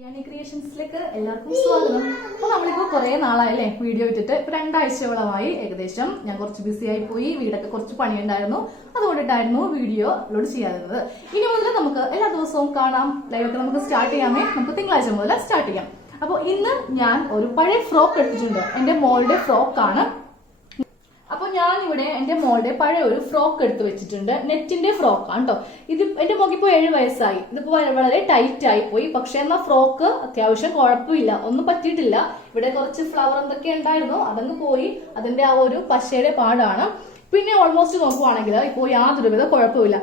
യാനി ക്രിയേഷൻസിലേക്ക് എല്ലാവർക്കും സ്വാഗതം. അപ്പോൾ നമ്മളിപ്പോൾ കുറേ നാളായല്ലേ വീഡിയോ ഇട്ടിട്ട്. ഇപ്പോൾ 2 ആഴ്ചയോളമായി ഏകദേശം. ഞാൻ കുറച്ച് ബിസി ആയി പോയി, വീടൊക്കെ കുറച്ച് പണിയുണ്ടായിരുന്നു, അതുകൊണ്ടിട്ടായിരുന്നു വീഡിയോ അപ്ലോഡ് ചെയ്യാറുള്ളത്. ഇനി മുതൽ നമുക്ക് എല്ലാ ദിവസവും കാണാം. ലൈവൊക്കെ നമുക്ക് സ്റ്റാർട്ട് ചെയ്യാമേ. നമുക്ക് തിങ്കളാഴ്ച മുതൽ സ്റ്റാർട്ട് ചെയ്യാം. അപ്പോൾ ഇന്ന് ഞാൻ ഒരു പഴയ ഫ്രോക്ക് എടുത്തിട്ടുണ്ട്. എൻ്റെ മോളുടെ ഫ്രോക്കാണ്. അപ്പോൾ ഞാൻ ഇവിടെ എൻ്റെ മോളുടെ പഴയ ഒരു ഫ്രോക്ക് എടുത്ത് വെച്ചിട്ടുണ്ട്. നെറ്റിന്റെ ഫ്രോക്കാണ് കേട്ടോ. ഇത് എൻ്റെ മോൾക്ക് ഇപ്പോൾ 7 വയസ്സായി. ഇതിപ്പോൾ വളരെ ടൈറ്റ് ആയി പോയി. പക്ഷെ എന്നാൽ ഫ്രോക്ക് അത്യാവശ്യം കുഴപ്പമില്ല, ഒന്നും പറ്റിയിട്ടില്ല. ഇവിടെ കുറച്ച് ഫ്ലവർ എന്തൊക്കെ ഉണ്ടായിരുന്നു, അതങ്ങ് പോയി. അതിന്റെ ആ ഒരു പശയുടെ പാടാണ്. പിന്നെ ഓൾമോസ്റ്റ് നോക്കുവാണെങ്കിൽ ഇപ്പോൾ യാതൊരുവിധ കുഴപ്പമില്ല.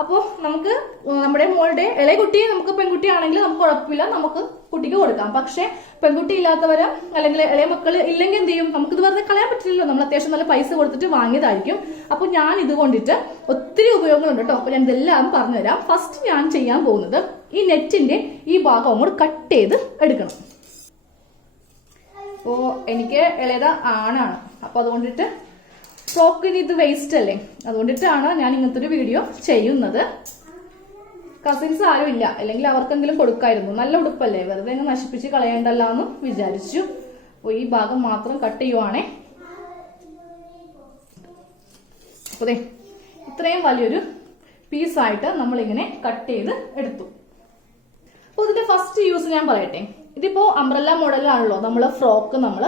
അപ്പോൾ നമുക്ക് നമ്മുടെ മോളുടെ ഇളയ കുട്ടിയെ നമുക്ക് പെൺകുട്ടിയാണെങ്കിൽ നമുക്ക് കുഴപ്പമില്ല, നമുക്ക് കുട്ടിക്ക് കൊടുക്കാം. പക്ഷെ പെൺകുട്ടി ഇല്ലാത്തവര് അല്ലെങ്കിൽ ഇളയ മക്കൾ ഇല്ലെങ്കിൽ എന്ത് ചെയ്യും? നമുക്കിത് വെറുതെ കളയാൻ പറ്റില്ലല്ലോ. നമ്മൾ അത്യാവശ്യം നല്ല പൈസ കൊടുത്തിട്ട് വാങ്ങിയതായിരിക്കും. അപ്പൊ ഞാൻ ഇത് കൊണ്ടിട്ട് ഒത്തിരി ഉപയോഗങ്ങളുണ്ട് കേട്ടോ. അപ്പൊ ഞാൻ ഇതെല്ലാം പറഞ്ഞുതരാം. ഫസ്റ്റ് ഞാൻ ചെയ്യാൻ പോകുന്നത് ഈ നെറ്റിന്റെ ഈ ഭാഗം അങ്ങോട്ട് കട്ട് ചെയ്ത് എടുക്കണം. അപ്പോ എനിക്ക് ഇളയത് ആണാണ്, അപ്പൊ അതുകൊണ്ടിട്ട് ഫ്രോക്കിന് ഇത് വേസ്റ്റ് അല്ലേ, അതുകൊണ്ടിട്ടാണ് ഞാൻ ഇങ്ങനത്തെ ഒരു വീഡിയോ ചെയ്യുന്നത്. കസിൻസ് ആരും ഇല്ല, അല്ലെങ്കിൽ അവർക്കെങ്കിലും കൊടുക്കായിരുന്നു. നല്ല ഉടുപ്പല്ലേ, വെറുതെ അങ്ങ് നശിപ്പിച്ച് കളയണ്ടല്ലോ എന്ന് വിചാരിച്ചു. അപ്പോൾ ഈ ഭാഗം മാത്രം കട്ട് ചെയ്യുവാണേ. അതെ, ഇത്രയും വലിയൊരു പീസായിട്ട് നമ്മളിങ്ങനെ കട്ട് ചെയ്ത് എടുത്തു. അപ്പോൾ ഇതിന്റെ ഫസ്റ്റ് യൂസ് ഞാൻ പറയട്ടെ. ഇതിപ്പോ അംബ്രല്ല മോഡലാണല്ലോ നമ്മൾ ഫ്രോക്ക് നമ്മൾ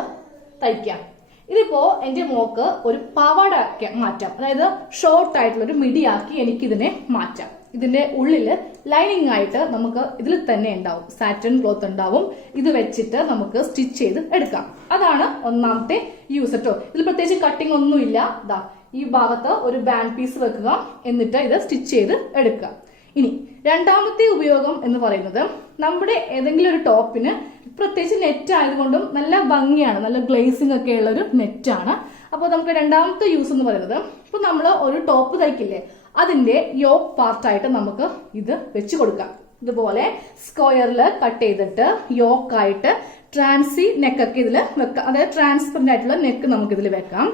തയ്ക്കാം. ഇതിപ്പോ എന്റെ മോക്ക് ഒരു പാവാട മാറ്റാം, അതായത് ഷോർട്ട് ആയിട്ടുള്ള ഒരു മിഡിയാക്കി എനിക്കിതിനെ മാറ്റാം. ഇതിന്റെ ഉള്ളില് ലൈനിങ് ആയിട്ട് നമുക്ക് ഇതിൽ തന്നെ ഉണ്ടാവും, സാറ്റൻ ക്ലോത്ത് ഉണ്ടാവും. ഇത് വെച്ചിട്ട് നമുക്ക് സ്റ്റിച്ച് ചെയ്ത് എടുക്കാം. അതാണ് ഒന്നാമത്തെ യൂസ് കേട്ടോ. ഇതിൽ പ്രത്യേകിച്ച് കട്ടിങ് ഒന്നുമില്ല. ദാ ഈ ഭാഗത്ത് ഒരു ബാൻഡ് പീസ് വെക്കുക, എന്നിട്ട് ഇത് സ്റ്റിച്ച് ചെയ്ത് എടുക്കുക. ഇനി രണ്ടാമത്തെ ഉപയോഗം എന്ന് പറയുന്നത്, നമ്മുടെ ഏതെങ്കിലും ഒരു ടോപ്പിന് പ്രത്യേകിച്ച് നെറ്റ് ആയതുകൊണ്ടും നല്ല ഭംഗിയാണ്, നല്ല ഗ്ലേസിംഗ് ഒക്കെ ഉള്ള ഒരു നെറ്റാണ്. അപ്പോൾ നമുക്ക് രണ്ടാമത്തെ യൂസ് എന്ന് പറയുന്നത്, ഇപ്പൊ നമ്മൾ ഒരു ടോപ്പ് തയ്ക്കില്ലേ, അതിന്റെ യോക്ക് പാർട്ടായിട്ട് നമുക്ക് ഇത് വെച്ച് കൊടുക്കാം. ഇതുപോലെ സ്ക്വയറിൽ കട്ട് ചെയ്തിട്ട് യോക്കായിട്ട് ട്രാൻസി നെക്കൊക്കെ ഇതിൽ വെക്കാം, അതായത് ട്രാൻസ്പെറന്റ് ആയിട്ടുള്ള നെക്ക് നമുക്ക് ഇതിൽ വെക്കാം.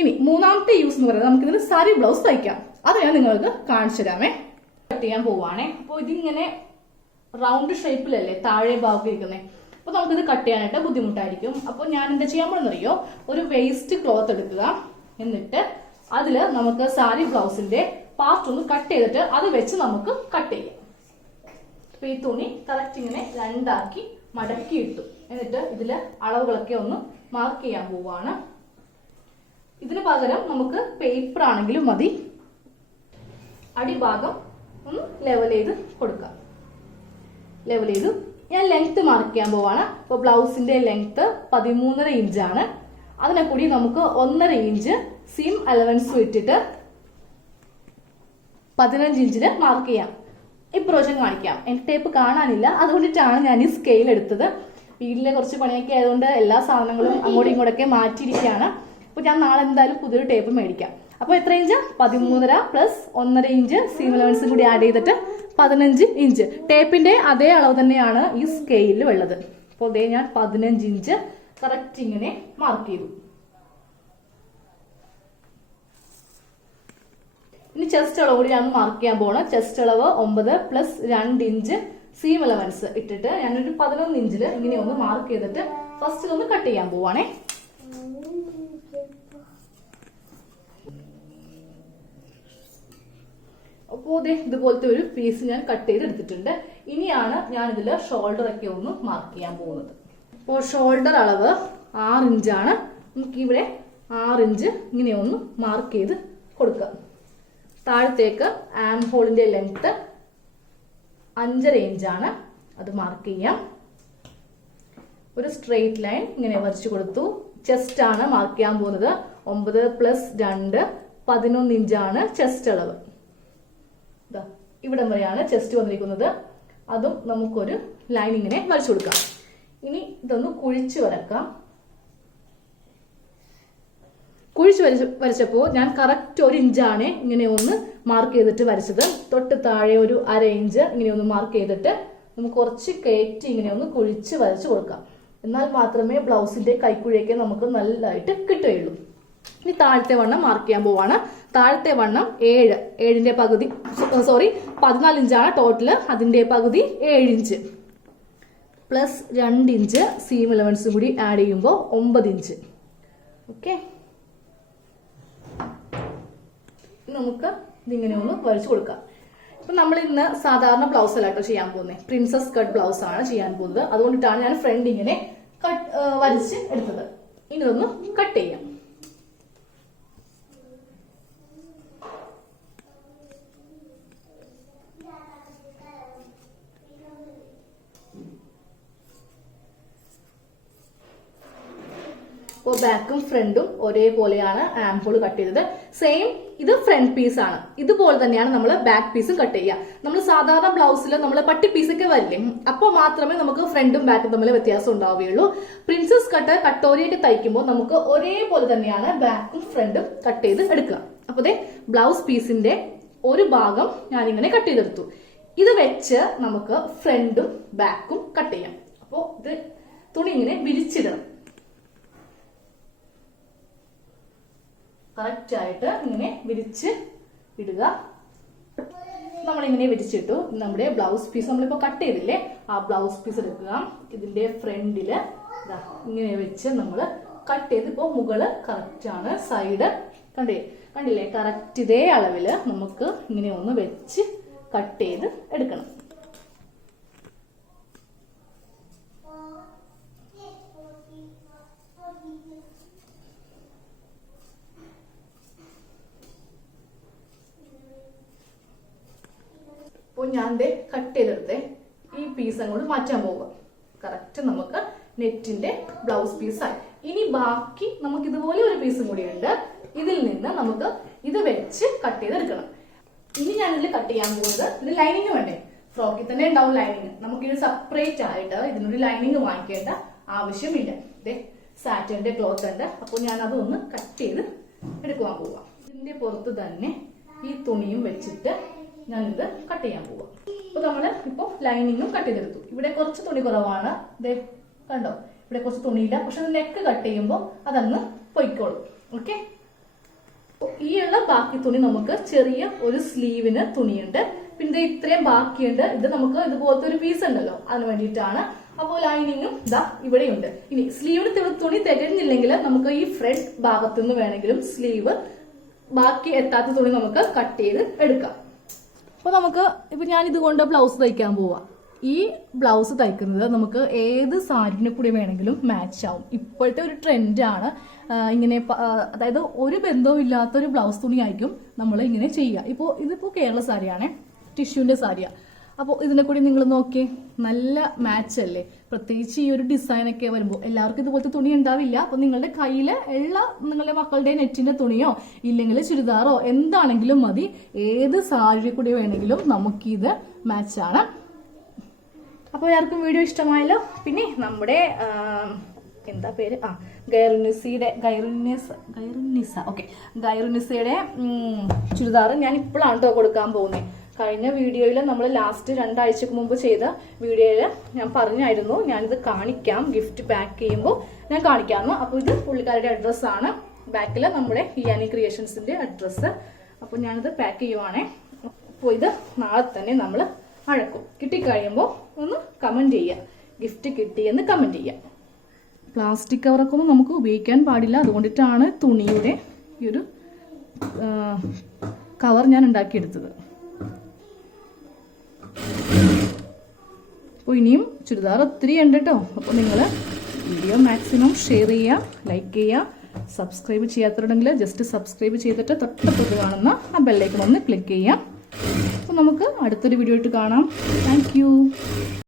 ഇനി മൂന്നാമത്തെ യൂസ് എന്ന് പറയുന്നത്, നമുക്ക് ഇതിന് സാരി ബ്ലൗസ് തയ്ക്കാം. അത് ഞാൻ നിങ്ങൾക്ക് കാണിച്ചു തരാമേ. കട്ട് ചെയ്യാൻ പോവാണേ. അപ്പോൾ ഇതിങ്ങനെ റൗണ്ട് ഷേപ്പിലല്ലേ താഴെ ഭാഗം ഇരിക്കുന്നത്. അപ്പൊ നമുക്കിത് കട്ട് ചെയ്യാനായിട്ട് ബുദ്ധിമുട്ടായിരിക്കും. അപ്പോൾ ഞാൻ എന്താ ചെയ്യാൻ പോകുന്നറിയോ, ഒരു വേസ്റ്റ് ക്ലോത്ത് എടുക്കുക, എന്നിട്ട് അതിൽ നമുക്ക് സാരി ബ്ലൗസിന്റെ പാർട്ട് ഒന്ന് കട്ട് ചെയ്തിട്ട് അത് വെച്ച് നമുക്ക് കട്ട് ചെയ്യാം. അപ്പൊ ഈ തുണി കറക്റ്റ് ഇങ്ങനെ രണ്ടാക്കി മടക്കി ഇട്ടു. എന്നിട്ട് ഇതില് അളവുകളൊക്കെ ഒന്ന് മാർക്ക് ചെയ്യാൻ പോവാണ്. ഇതിന് പകരം നമുക്ക് പേപ്പർ ആണെങ്കിലും മതി. അടിഭാഗം ഒന്ന് ലെവൽ ചെയ്ത് കൊടുക്കാം. ലെവൽ ചെയ്തു ഞാൻ ലെങ്ത് മാർക്ക് ചെയ്യാൻ പോവാണ്. ഇപ്പൊ ബ്ലൗസിന്റെ ലെങ്ത് 13.5 ഇഞ്ചാണ്. അതിനെ കൂടി നമുക്ക് 1.5 ഇഞ്ച് സീം അലവൻസ് ഇട്ടിട്ട് 15 ഇഞ്ചിന് മാർക്ക് ചെയ്യാം. ഇപ്രാവശ്യം കാണിക്കാം, എനിക്ക് ടേപ്പ് കാണാനില്ല, അതുകൊണ്ടിട്ടാണ് ഞാൻ ഈ സ്കെയിൽ എടുത്തത്. വീട്ടിലെ കുറച്ച് പണിയൊക്കെ ആയതുകൊണ്ട് എല്ലാ സാധനങ്ങളും അങ്ങോട്ടും ഇങ്ങോട്ടൊക്കെ മാറ്റിയിരിക്കുകയാണ്. അപ്പൊ ഞാൻ നാളെ എന്തായാലും പുതിയൊരു ടേപ്പ് മേടിക്കാം. അപ്പൊ എത്ര ഇഞ്ച്? 13.5 പ്ലസ് 1.5 ഇഞ്ച് സീം അലവൻസും കൂടി ആഡ് ചെയ്തിട്ട് 15 ഇഞ്ച്. ടേപ്പിന്റെ അതേ അളവ് തന്നെയാണ് ഈ സ്കെയിലിൽ ഉള്ളത്. അപ്പോൾ അതേ ഞാൻ 15 ഇഞ്ച് കറക്റ്റ് ഇങ്ങനെ മാർക്ക് ചെയ്തു. ഇനി ചെസ്റ്റ് അളവ് കൂടി ഞാൻ മാർക്ക് ചെയ്യാൻ പോകണം. ചെസ്റ്റ് അളവ് 9 പ്ലസ് 2 ഇഞ്ച് സീം അലവൻസ് ഇട്ടിട്ട് ഞാനൊരു 11 ഇഞ്ചില് ഇങ്ങനെ ഒന്ന് മാർക്ക് ചെയ്തിട്ട് ഫസ്റ്റ് ഒന്ന് കട്ട് ചെയ്യാൻ പോവാണേ. അപ്പോൾ ഇതുപോലത്തെ ഒരു പീസ് ഞാൻ കട്ട് ചെയ്ത് എടുത്തിട്ടുണ്ട്. ഇനിയാണ് ഞാൻ ഇതിൽ ഷോൾഡർ ഒക്കെ ഒന്ന് മാർക്ക് ചെയ്യാൻ പോകുന്നത്. അപ്പോൾ ഷോൾഡർ അളവ് 6 ഇഞ്ചാണ്. നമുക്ക് ഇവിടെ 6 ഇഞ്ച് ഇങ്ങനെ ഒന്ന് മാർക്ക് ചെയ്ത് കൊടുക്കാം. താഴത്തേക്ക് ആം ഹോളിന്റെ ലെങ്ത് 5.5 ഇഞ്ചാണ്, അത് മാർക്ക് ചെയ്യാം. ഒരു സ്ട്രെയിറ്റ് ലൈൻ ഇങ്ങനെ വരച്ചു കൊടുത്തു. ചെസ്റ്റ് ആണ് മാർക്ക് ചെയ്യാൻ പോകുന്നത്. 9 പ്ലസ് 2 11 ഇഞ്ചാണ് ചെസ്റ്റ് അളവ്. ഇവിടം വരെയാണ് ചെസ്റ്റ് വന്നിരിക്കുന്നത്. അതും നമുക്കൊരു ലൈൻ ഇങ്ങനെ വരച്ചു കൊടുക്കാം. ഇനി ഇതൊന്ന് കുഴിച്ച് വരക്കാം. കുഴിച്ച് വരച്ചപ്പോൾ ഞാൻ കറക്റ്റ് 1 ഇഞ്ചാണ് ഇങ്ങനെ ഒന്ന് മാർക്ക് ചെയ്തിട്ട് വരച്ചത്. തൊട്ട് താഴെ ഒരു 1/2 ഇഞ്ച് ഇങ്ങനെ ഒന്ന് മാർക്ക് ചെയ്തിട്ട് നമുക്ക് കുറച്ച് കയറ്റി ഇങ്ങനെ ഒന്ന് കുഴിച്ച് വരച്ചു കൊടുക്കാം. എന്നാൽ മാത്രമേ ബ്ലൗസിന്റെ കൈക്കുഴിയൊക്കെ നമുക്ക് നല്ലതായിട്ട് കിട്ടുകയുള്ളൂ. ഇനി താഴത്തെ വണ്ണം മാർക്ക് ചെയ്യാൻ പോവാണ്. താഴത്തെ വണ്ണം 7ന്റെ പകുതി 14 ഇഞ്ചാണ് ടോട്ടല്. അതിന്റെ പകുതി 7 ഇഞ്ച്. പ്ലസ് 2 ഇഞ്ച് സീം എലമെന്റ്സും കൂടി ആഡ് ചെയ്യുമ്പോൾ 9 ഇഞ്ച്. ഓക്കെ, നമുക്ക് ഇതിങ്ങനെ ഒന്ന് വരച്ചു കൊടുക്കാം. ഇപ്പൊ നമ്മൾ ഇന്ന് സാധാരണ ബ്ലൗസ് അല്ല കേട്ടോ ചെയ്യാൻ പോകുന്നത്, പ്രിൻസസ് കട്ട് ബ്ലൗസ് ആണ് ചെയ്യാൻ പോകുന്നത്. അതുകൊണ്ടിട്ടാണ് ഞാൻ ഫ്രണ്ട് ഇങ്ങനെ വരച്ച് എടുത്തത്. ഇനി ഒന്ന് കട്ട് ചെയ്യാം. അപ്പോൾ ബാക്കും ഫ്രണ്ടും ഒരേപോലെയാണ് ആംഹോൾ കട്ട് ചെയ്തത്. സെയിം ഇത് ഫ്രണ്ട് പീസ് ആണ്. ഇതുപോലെ തന്നെയാണ് നമ്മൾ ബാക്ക് പീസും കട്ട് ചെയ്യുക. നമ്മൾ സാധാരണ ബ്ലൗസിൽ നമ്മൾ പട്ടി പീസൊക്കെ വരില്ലേ, അപ്പോൾ മാത്രമേ നമുക്ക് ഫ്രണ്ടും ബാക്കും തമ്മിൽ വ്യത്യാസം ഉണ്ടാവുകയുള്ളൂ. പ്രിൻസസ് കട്ട് കട്ടോരിയൊക്കെ തയ്ക്കുമ്പോൾ നമുക്ക് ഒരേപോലെ തന്നെയാണ് ബാക്കും ഫ്രണ്ടും കട്ട് ചെയ്ത് എടുക്കുക. അപ്പോൾ ദേ ബ്ലൗസ് പീസിന്റെ ഒരു ഭാഗം ഞാനിങ്ങനെ കട്ട് ചെയ്തെടുത്തു. ഇത് വെച്ച് നമുക്ക് ഫ്രണ്ടും ബാക്കും കട്ട് ചെയ്യാം. അപ്പോൾ ഇത് തുണി ഇങ്ങനെ വിരിച്ചിടണം. കറക്റ്റ് ആയിട്ട് ഇങ്ങനെ വിരിച്ച് ഇടുക. നമ്മളിങ്ങനെ വിരിച്ചിട്ടു. നമ്മുടെ ബ്ലൗസ് പീസ് നമ്മളിപ്പോ കട്ട് ചെയ്തില്ലേ, ആ ബ്ലൗസ് പീസ് എടുക്കുക. ഇതിന്റെ ഫ്രണ്ടില് ഇങ്ങനെ വെച്ച് നമ്മൾ കട്ട് ചെയ്ത്, ഇപ്പോ മുകള് കറക്റ്റ് ആണ്, സൈഡ് കണ്ടില്ലേ കറക്റ്റ് ഇതേ അളവില് നമുക്ക് ഇങ്ങനെ ഒന്ന് വെച്ച് കട്ട് ചെയ്ത് എടുക്കണം. അപ്പോൾ ഞാൻ കട്ട് ചെയ്തെടുത്തേ ഈ പീസ് അങ്ങോട്ട് മാറ്റാൻ പോവുക. കറക്റ്റ് നമുക്ക് നെറ്റിന്റെ ബ്ലൗസ് പീസായി. ഇനി ബാക്കി നമുക്ക് ഇതുപോലെ ഒരു പീസും കൂടി ഉണ്ട്. ഇതിൽ നിന്ന് നമുക്ക് ഇത് വെച്ച് കട്ട് ചെയ്തെടുക്കണം. ഇനി ഞാൻ ഇതിൽ കട്ട് ചെയ്യാൻ പോകുന്നത്, ഇത് ലൈനിങ് വേണ്ടേ, ഫ്രോക്കിൽ തന്നെ ഉണ്ടാവും ലൈനിങ്. നമുക്കിത് സെപ്പറേറ്റ് ആയിട്ട് ഇതിനൊരു ലൈനിങ് വാങ്ങിക്കേണ്ട ആവശ്യമില്ല. ഇതേ സാറ്റന്റെ ക്ലോത്ത് ഉണ്ട്. അപ്പോൾ ഞാൻ അതൊന്ന് കട്ട് ചെയ്ത് എടുക്കുവാൻ പോവാം. ഇതിന്റെ പുറത്ത് തന്നെ ഈ തുണിയും വെച്ചിട്ട് ഞാനിത് കട്ട് ചെയ്യാൻ പോവാം. അപ്പൊ നമ്മള് ഇപ്പൊ ലൈനിങ്ങും കട്ട് ചെയ്തെടുത്തു. ഇവിടെ കുറച്ച് തുണി കുറവാണ്, ഇതേ കണ്ടോ, ഇവിടെ കുറച്ച് തുണിയില്ല. പക്ഷെ നെക്ക് കട്ട് ചെയ്യുമ്പോൾ അതങ്ങ് പൊയ്ക്കോളും. ഓക്കെ, ഈ ഉള്ള ബാക്കി തുണി നമുക്ക് ചെറിയ ഒരു സ്ലീവിന് തുണിയുണ്ട്. പിന്നെ ഇത്രയും ബാക്കിയുണ്ട്. ഇത് നമുക്ക് ഇതുപോലത്തെ ഒരു പീസ് ഉണ്ടല്ലോ, അതിന് വേണ്ടിയിട്ടാണ്. അപ്പോൾ ലൈനിങ്ങും ഇതാ ഇവിടെയുണ്ട്. ഇനി സ്ലീവിന് തുണി തികഞ്ഞില്ലെങ്കിൽ നമുക്ക് ഈ ഫ്രണ്ട് ഭാഗത്തു നിന്ന് വേണമെങ്കിലും സ്ലീവ് ബാക്കി എത്താത്ത തുണി നമുക്ക് കട്ട് ചെയ്ത് എടുക്കാം. അപ്പൊ നമുക്ക് ഇപ്പൊ ഞാൻ ഇതുകൊണ്ട് ബ്ലൗസ് തയ്ക്കാൻ പോവാ. ഈ ബ്ലൗസ് തയ്ക്കുന്നത് നമുക്ക് ഏത് സാരിനെ കൂടി വേണമെങ്കിലും മാച്ച് ആവും. ഇപ്പോഴത്തെ ഒരു ട്രെൻഡാണ് ഇങ്ങനെ, അതായത് ഒരു ബന്ധവും ഇല്ലാത്തൊരു ബ്ലൗസ് തുണി ആയിരിക്കും നമ്മൾ ഇങ്ങനെ ചെയ്യുക. ഇപ്പോൾ ഇതിപ്പോ കേരള സാരിയാണേ, ടിഷ്യൂന്റെ സാരിയാ. അപ്പോൾ ഇതിനെ കൂടി നിങ്ങൾ നോക്കി, നല്ല മാച്ച് അല്ലേ. പ്രത്യേകിച്ച് ഈ ഒരു ഡിസൈനൊക്കെ വരുമ്പോൾ എല്ലാവർക്കും ഇതുപോലത്തെ തുണി ഉണ്ടാവില്ല. അപ്പോൾ നിങ്ങളുടെ കയ്യിൽ ഉള്ള നിങ്ങളുടെ മക്കളുടെ നെറ്റിന്റെ തുണിയോ ഇല്ലെങ്കിൽ ചുരിദാറോ എന്താണെങ്കിലും മതി, ഏത് സാരി കൂടി വേണമെങ്കിലും നമുക്കിത് മാച്ചാണ്. അപ്പോൾ എല്ലാവർക്കും വീഡിയോ ഇഷ്ടമായല്ലോ. പിന്നെ നമ്മുടെ എന്താ പേര്, ഗൈറുനിസയുടെ ചുരിദാർ ഞാൻ ഇപ്പോഴാണ് കൊടുക്കാൻ പോകുന്നത്. കഴിഞ്ഞ വീഡിയോയിൽ നമ്മൾ ലാസ്റ്റ് 2 ആഴ്ചക്ക് മുമ്പ് ചെയ്ത വീഡിയോയിൽ ഞാൻ പറഞ്ഞായിരുന്നു ഞാനിത് കാണിക്കാം, ഗിഫ്റ്റ് പാക്ക് ചെയ്യുമ്പോൾ ഞാൻ കാണിക്കാമെന്ന്. അപ്പോൾ ഇത് പുള്ളിക്കാരുടെ അഡ്രസ്സാണ്, ബാക്കിൽ നമ്മുടെ ഹിയാനി ക്രിയേഷൻസിന്റെ അഡ്രസ്സ്. അപ്പോൾ ഞാനിത് പാക്ക് ചെയ്യുവാണേ. അപ്പോൾ ഇത് നാളെ തന്നെ നമ്മൾ അഴക്കും. കിട്ടിക്കഴിയുമ്പോൾ ഒന്ന് കമന്റ് ചെയ്യുക, ഗിഫ്റ്റ് കിട്ടിയെന്ന് കമന്റ് ചെയ്യുക. പ്ലാസ്റ്റിക് കവറൊക്കെ ഒന്നും നമുക്ക് ഉപയോഗിക്കാൻ പാടില്ല. അതുകൊണ്ടിട്ടാണ് തുണിയുടെ ഈ ഒരു കവർ ഞാൻ ഉണ്ടാക്കിയെടുത്തത്. അപ്പോൾ ഇനിയും ചുരിദാർ ഒത്തിരി ഉണ്ട് കേട്ടോ. അപ്പോൾ നിങ്ങൾ വീഡിയോ മാക്സിമം ഷെയർ ചെയ്യുക, ലൈക്ക് ചെയ്യുക. സബ്സ്ക്രൈബ് ചെയ്യാത്തവരുണ്ടെങ്കിൽ ജസ്റ്റ് സബ്സ്ക്രൈബ് ചെയ്തിട്ട് തൊട്ടടുത്ത് കാണുന്ന ആ ബെല്ലൈക്കൺ ഒന്ന് ക്ലിക്ക് ചെയ്യാം. അപ്പോൾ നമുക്ക് അടുത്തൊരു വീഡിയോ ആയിട്ട് കാണാം. താങ്ക്